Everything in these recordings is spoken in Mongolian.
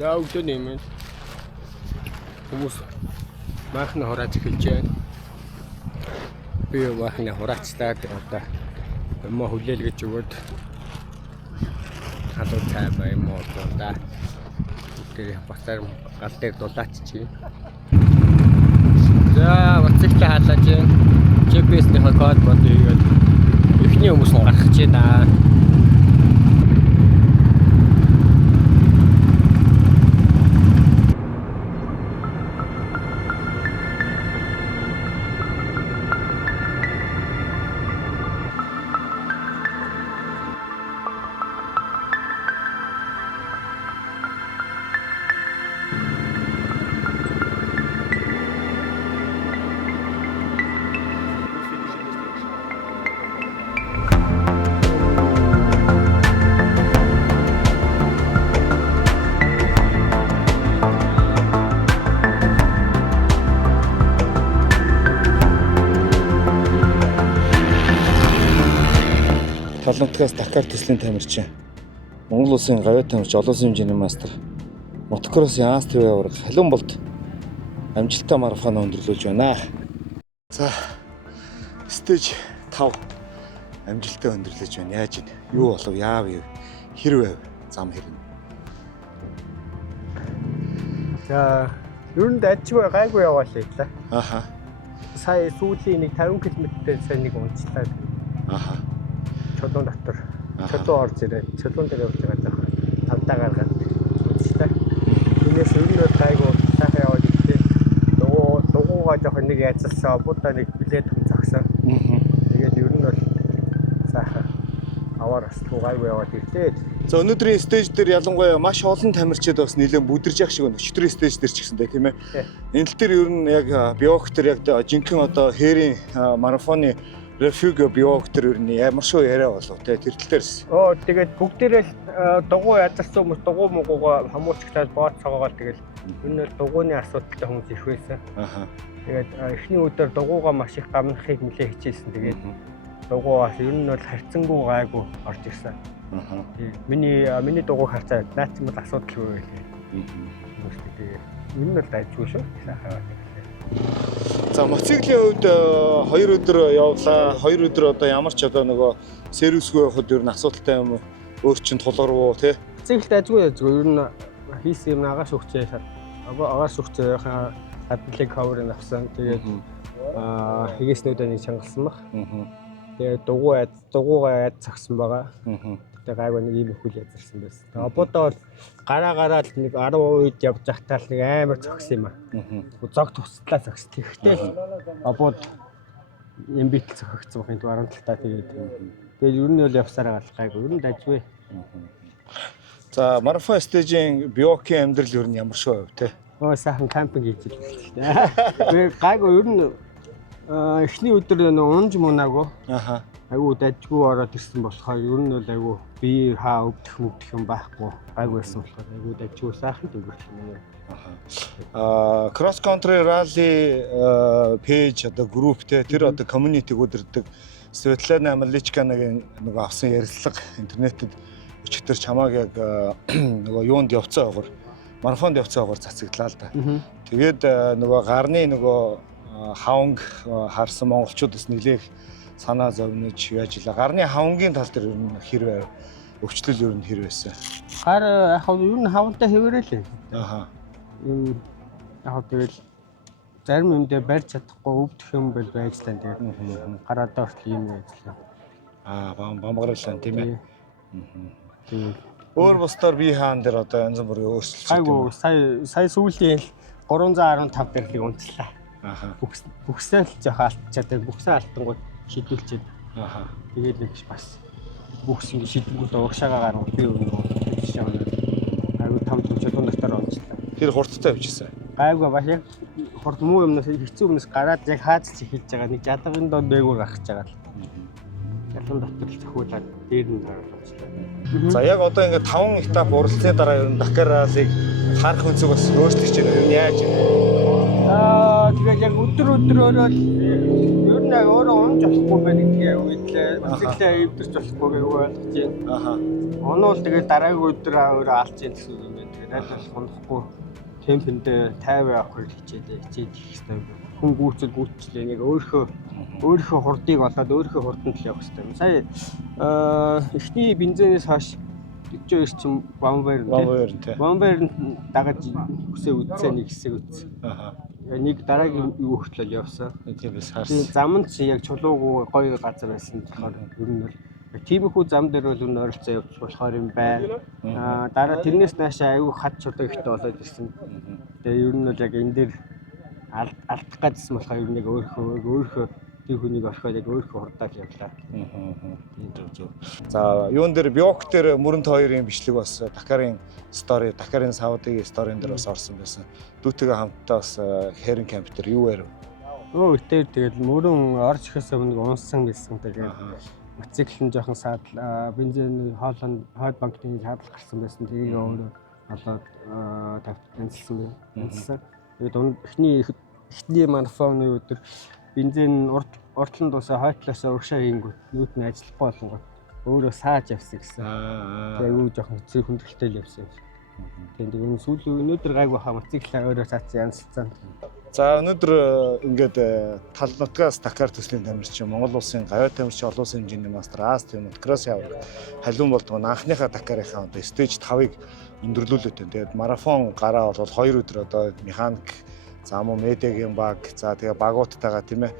Яа өглөө нэмэн. Хүмүүс маахны хурааж эхэлж байна. Би маахны хураацлаад одоо юм хүлээлгэж өгөөд халуун цай бай юм уу да. Тэр бацаар гал дээр дулааччих. За бацагтай хаалаач. GPS-ний код бод ийгээд эхний хүмүүс нь гарах гэж байна. Талантгаас Дакар төслийн тамирчин. Монгол улсын гавьяа тамирч олон хэмжээний мастер. Мотокроссын Австрийн аварга халуун болд амжилттай марафон өндөрлүүлж байна. За стейж 5 амжилттай өндөрлөж байна. Яаж ийн? Юу болов? Яав юу? Хэрвээ зам хэрнэ. За ер нь ажгүй гайгүй яваалаа. Аха. Сая сүүлийн нэг 50 км-тэй сайн нэг унцлаа. Аха. Чулуун дотор. Чулуун орж ирээ. Чулуун дээр явж байгаа жоох. Тавдаа гаргаад унцлаа. Энэс ер нь гайгүй сайхан яваад ирлээ. Дугуугаа жоох нэг язалсан. Будаа нэг билет зогсон. Тэгээд ер нь бол сайхан аваар асгүй гайгүй яваад ирлээ. За өнөөдрийн стейж дээр ялангуяа маш олон тамирчид бас нэлээд бүдэрж явах шиг байна. Өчигдрийн стейж дээр ч гэсэндээ тийм ээ. Энэ тал дээр ер нь яг биогтер яг жинхэнэ одоо хээрийн марафоны рефюг биогтер ер нь ямар шүү яриа болов те тэр тал дээрс. Тэгээд бүгдээрээ дугуй язалсан хүмүүс дугуй муугаа хамууцагтаад бооцоогоол тэгэл энэ нь дугуйны асуудалтай хүмүүс их байсан. Тэгээд эхний өдөр дугуйгаа маш их гамнахыг нэлээ хичээсэн. Тэгээд дугуй бас ер нь бол харьцангуй гайгүй орж ирсэн. Миний дугуй харцаа наач юм бол асуудалгүй байлээ. Тэгээд ер нь бол дайггүй шүү. Сайхан. За мотоциклийн хувьд 2 өдөр явлаа. 2 өдөр одоо ямар ч одоо нөгөө сервисгүй явахад ер нь асуудалтай юм өөр чин тулгарвуу тий. Мотоциклд ажгүй ер нь хийсэн юм агаас өгчээ. Агаас өгчээ хадлыг cover-ыг авсан. Тэгээд хийгээснүүдээ нэг чангалсан баг. Тэгээд дугуйгаа яд цагсан байгаа. Тэгээд гайгүй нэг ийм их үл язарсан байсан. Тэгээд ободоо бол гараад нэг 10 үед явж захтаал нэг амар цогсон юм аа. Зог тустлаа цогс. Тэгэхдээ обод эмбитл цогцсон бахын 10 талтаа тэгээд ер нь бол явсараа гайгүй. Ер нь дажгүй. За марафон стейжийн биокийн амьдрал ер нь ямар шүү вэ те? Сайхан кампинг хийж байлаа. Тэгээд гайгүй ер нь эхний өдөр нэг унж мунаагүй. Айгуу дажгүй ороод ирсэн болохоор ер нь бол айгуу би хаа өвдөх юм байхгүй. Гайгүй байсан болохоор айгуу дажгүй сайхан өнгөрсөн юм. Cross country rally page одоо group те тэр одоо community өдөрдөг Светлана Маличканагийн нөгөө авсан ярилцлага интернетэд өчигдөр чамааг яг нөгөө юунд явцсан байгаа марафонд явцсан байгаа цацагдлаа л да. Тэгээд нөгөө гарны нөгөө хаванг харсан монголчуудаас нэлээх санаа зовниж яаж ила гарны хавангийн тал дээр ер нь хэрвээ өвчлөл ер нь хэрвээсэн. Гар яг ер нь хавантай хэвээрээ л. Яг тэгэл зарим юм дээр барьж чадахгүй өвдөх юм бол байж тань тэгээд гараад ортол юм байжлаа. Бамгаруулсан тийм ээ. Өөр бусдаар би хаан дээр одоо янз бүрийн өөрчлөлт. Айгу сая сүүлийн 315 дэрхийг унтлаа. Бүхсээ л жоох алдчихад бүхсээ алдангууд шийдүүлчихэд. Тэгээд нэг бас бүхс ингэ шийдэнгүүд угшаагаа гаргав би өөрөө жишээ нь айгу том чулуун дотор онцлаа. Тэр хурдтай явчихсан. Гайгүй бас яг хурд муу юмнаас хэцүү юмнаас гараад яг хаацч эхэлж байгаа нэг жадгын доо дээгүүр гарах гэж байгаа л. Ялан дотор л зөхүүлээд дээр нь гаргалцлаа. За яг одоо ингээд 5 этап уралцсны дараа ер нь Дакар раллиг харах өнцөг бас өөрчлөгдөж байна. Ер нь яаж вэ? Тэгээд яг өдрөөрөө ер нь өөрөө унж болохгүй байх гэдгийг үедлээ. Үзэглээ эвдэрч болохгүй гэж ойлгож байна. Аха. Онол тэгээд дараагийн өдөр өөрөө алж яах гэсэн юм байна. Тэгээд найдвар хонхгүй темпэндээ 50 авах хичээж их хэрэгтэй. Хүн гүйцэлээ нэг өөрийнхөө хурдыг олоод өөрийнхөө хурданд л явах хэрэгтэй. Сая эхний бензинээс хойш 42 ч бомбер дагаж хүсээ үдсээ нэг хэсэг үдсэн. Аха. Нэг дараагийн юу хөтлөл явсан. Тиймээс Тийм харсан. зам нь чи яг чулуугүй гоё газар байсан болохоор ер нь бол тиймэрхүү зам дээр бол энэ ойролцоо явж болохоор юм байна. Дараа тэрнээс наашаа аюу хад чулуу ихтэй болоод ирсэн. Тэгээ ер нь бол яг энэ дээр алдах гэдсэн болохоор ер нь яг өөрийнхөө тийм хүнийг орхиод яг өөрийнхөө хурдаар явлаа. За юун дээр Бьок дээр мөрөнт хоёрын бичлэг бас Дакарын стори, Дакарын саудын сторийн дээр бас орсон байсан. Дүүтэйгээ хамтдаа бас Хэрэн камп дээр юу ярив? Өтээр тэгэл мөрөн орж ихэс өмнө унсан гэсэн. Тэгээд мотоцикл нь жоохон саадал бензин хойд банкны саадал гарсан байсан. Тэгээ өөрөө болоод тавьсан байсан. Тэгээд эхний марафоны өдөр бензин уртлан дуусаа хойтлоосоо урагшаа хийнгүүт нүүт нь ажиллахгүй болгоод өөрөө сааж явсан гэсэн. Тэгээ юу жоохон хэцүү хүндрэлтэй л явсан. Тэгээд энэ сүүлийн өнөөдөр гайгүй хаа мотоциклаа өөрөө цаацсан янзлцсан. За өнөөдөр ингээд тал нутгаас Дакар төслийн тамирчин Монгол улсын гавьяа тамирчин олон улсын хэмжээний мастер Аз Тэмэд кросс явах халуун болдог анхныхаа Дакарынхаа одоо стейж 5-ыг өндөрлүүлээд байна. Тэгээд марафон гараа бол 2 өдөр одоо механик за мөн медиагийн баг за тэгээ багуудтайгаа тийм ээ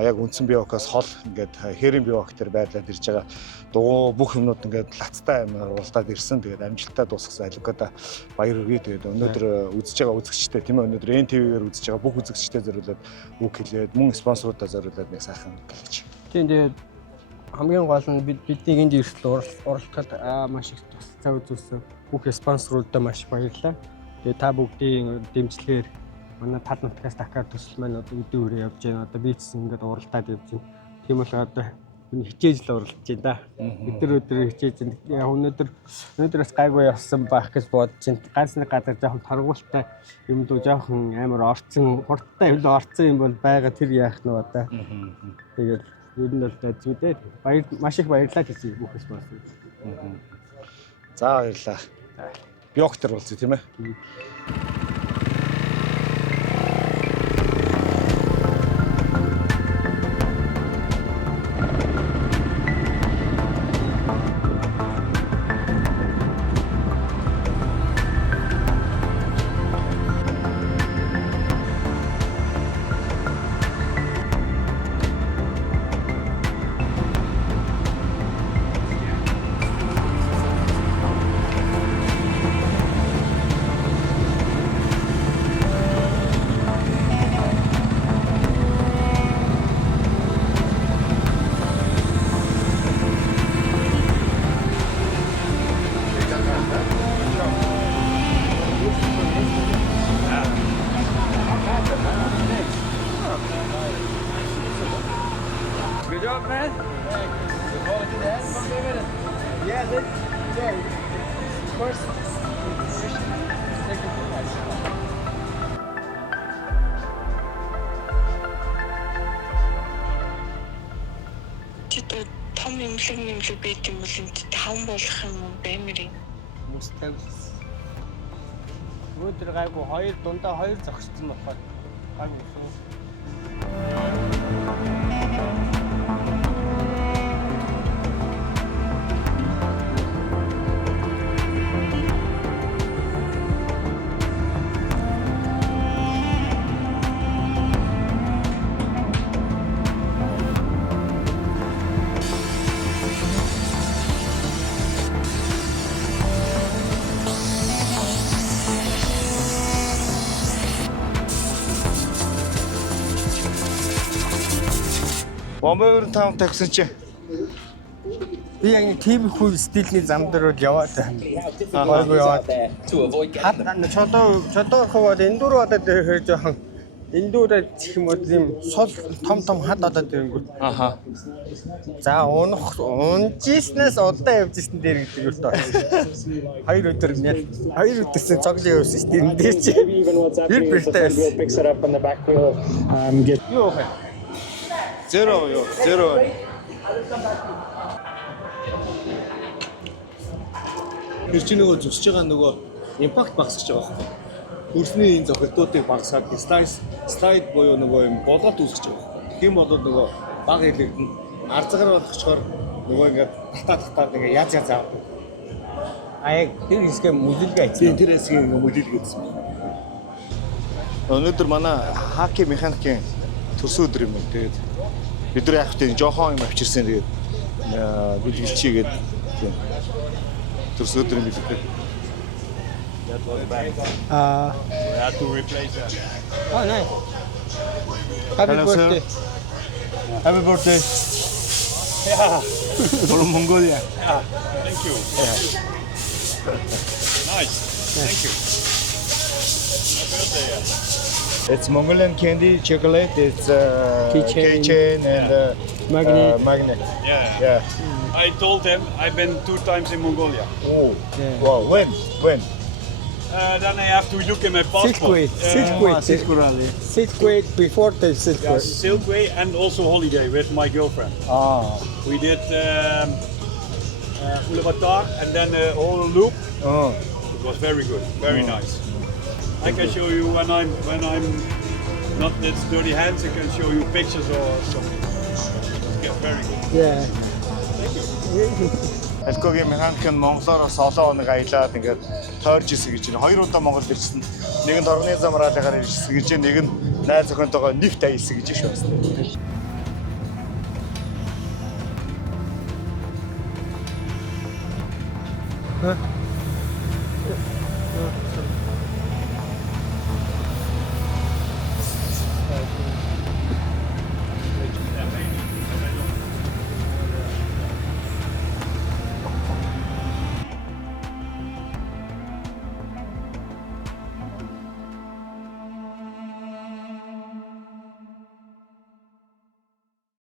яг үндсэн биокоос хол ингээд Хэрэн биок төр байрлаад ирж байгаа дугуй бүх юмнууд ингээд лацтай амар уулдаад ирсэн. Тэгээд амжилттай дуусгасан Алигода баяр хүргэе. Тэгээд өнөөдөр үзэж байгаа үзэгчтэй тийм ээ өнөөдөр НТV-гээр үзэж байгаа бүх үзэгчтэй зориулаад үг хэлээд мөн спонсоруудаа зориулаад нэг сайхан хэлж. Тийм тэгээд хамгийн гол нь бидний энд эрсдэл уралдахад маш их тусалцаа үзүүлсэн бүх спонсоруудаа маш баярлалаа. Тэгээд та бүгдийн дэмжлэгээр манай тал нутгаас Дакар төсөл маань одоо өдөө өрөө явж байна. Одоо бийцсэн ингээд уралдаад явж байна. Тийм бол одоо хичээж л уралдаж байна да. Өдөр хичээж байна. Яг өнөөдрөөс гайгүй явсан байх гэж бодож байна. Ганц нэг газар жоохон торгуултай юм дуу жоохон амар орцсон, хурдтай юм орцсон юм бол байгаа тэр яах нь одоо. Тэгээд ер нь бол зүйдээ маш их баярлалаа гэсэн бүх спонсор. За баярлалаа. Бьок төр болцсон тийм ээ. Good job, man. Yeah, first Чи том имлэг байт юм бол энэ таван болох юм баймирын. мустай. Өдөр гайгүй дундаа хоёр зогссон болохоор гайгүй шүү. Бомбер таун таксан чи. Би яг нэг тийм хүү стилний зам дээр бол яваад байна. Гайгүй яваад. Чодоо хөө эндүр удаад дээр хэр жоохон эндүүрээ чих юм уу тийм сул том хад одоо тэрэнгүүт. Аха. За унжижснаас удаа явж ирсэн дээр гэдэг юу тоо. 2 өдөр цоглон явуулсан ш тэрэн дээр чи. Тэр бэртэй. Юу вэ? Zero. Тэр чинь нөгөө зөсөж байгаа нөгөө импакт багасч байгаа байхгүй. Хөрсний энэ зохилтуудыг багасгаад слайд буюу нөгөө юм болоод үүсгэж байгаа байхгүй. Тэгэх юм бол нөгөө баг хэлэгдэн арзагаар болгочоор нөгөө ингээд татаад ингээ яз авдаг. Яг тэр хэсгээ мүлэлгээ хийсэн. Тийм тэр хэсгийг ингээ мүлэлгээдсэн. Өнөөдөр манай хаки механикийн төрсөн өдөр юм. Тэгээд бид нар яг хөтэ жоохон юм авчирсан. Тэгээд бэлгэлчигээд тийм төрсөн өдөр юм билээ. That was bad. We had to replace that. Oh, nice. Happy Hello, sir. birthday. Happy birthday. Yeah. From Mongolia. Yeah. Thank you. Nice. Thank you. My birthday. It's Mongolian candy, chocolate. It's keychain and magnet. Yeah. I told them I've been 2 times in Mongolia. Oh, Yeah. wow. When? Then I have to look in my passport. Silk Way before the Silk Way. Silk Way and also holiday with my girlfriend. Ah. We did Ulaanbaatar and then the whole loop. Oh. It was very good, very nice. I can show you when I'm not with dirty hands. I can show you pictures or something. It's very good. Yeah. Алкогийн механик нь Монголоор солоо нэг аялаад ингээд тойрж исэн гэж байна. 2 удаа Монгол ирсэн. Нэг нь орны замраалгаар ирсэн гэж, нэг нь найз охинтойгоо нэгт аялсан гэж шүү дээ.